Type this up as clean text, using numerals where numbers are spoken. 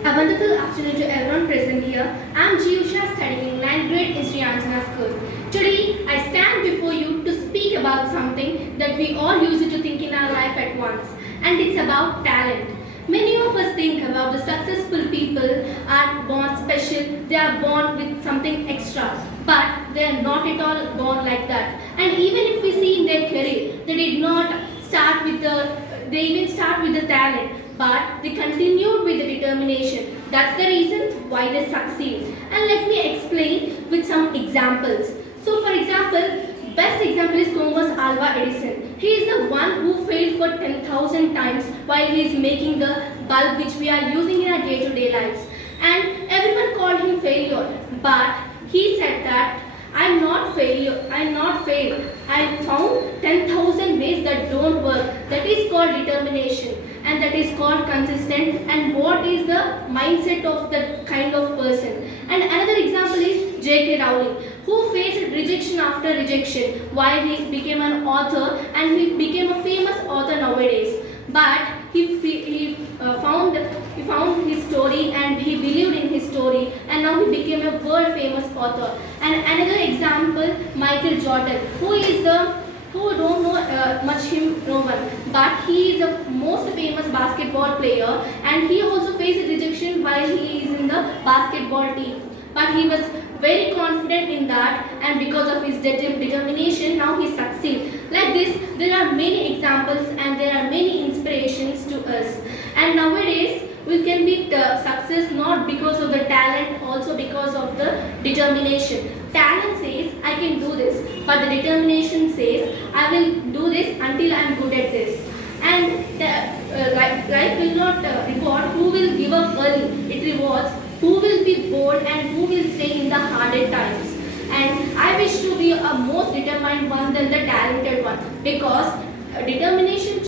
A wonderful afternoon to everyone present here. I am Jiyusha studying in 9th grade in Sri Anjana School. Today, I stand before you to speak about something that we all use to think in our life at once, and it's about talent. Many of us think about the successful people are born special, they are born with something extra, but they are not at all born like that. And even if we see in their career, they did not start with they even start with the talent, but they continued with the determination. That's the reason why they succeed. And let me explain with some examples. So for example, best example is Thomas Alva Edison. He is the one who failed for 10,000 times while he is making the bulb which we are using in our day-to-day lives. And everyone called him failure, but he said that I'm not failure. I'm not failed. I found 10,000 ways that don't work. That is called determination, and that is called consistent. And what is the mindset of that kind of person? And another example is J.K. Rowling, who faced rejection after rejection while he became an author, and he became a famous author nowadays. But he found his story and he believed in his story, and now he became a world famous author. And another example, Michael Jordan, who don't know much him no one, but he is the most famous basketball player, and he also faced rejection while he is in the basketball team. But he was very confident in that, and because of his determination, now he succeeds. Like this, there are many examples and there are many inspirations to us. And nowadays, we can be success not because of the talent, also because of the determination. Talent says, I can do this, but the determination says, I will do this until I am good at this. And life will not reward who will give up early. It rewards who will be bold and who will stay in the harder times. And I wish to be a most determined one than the talented one, because determination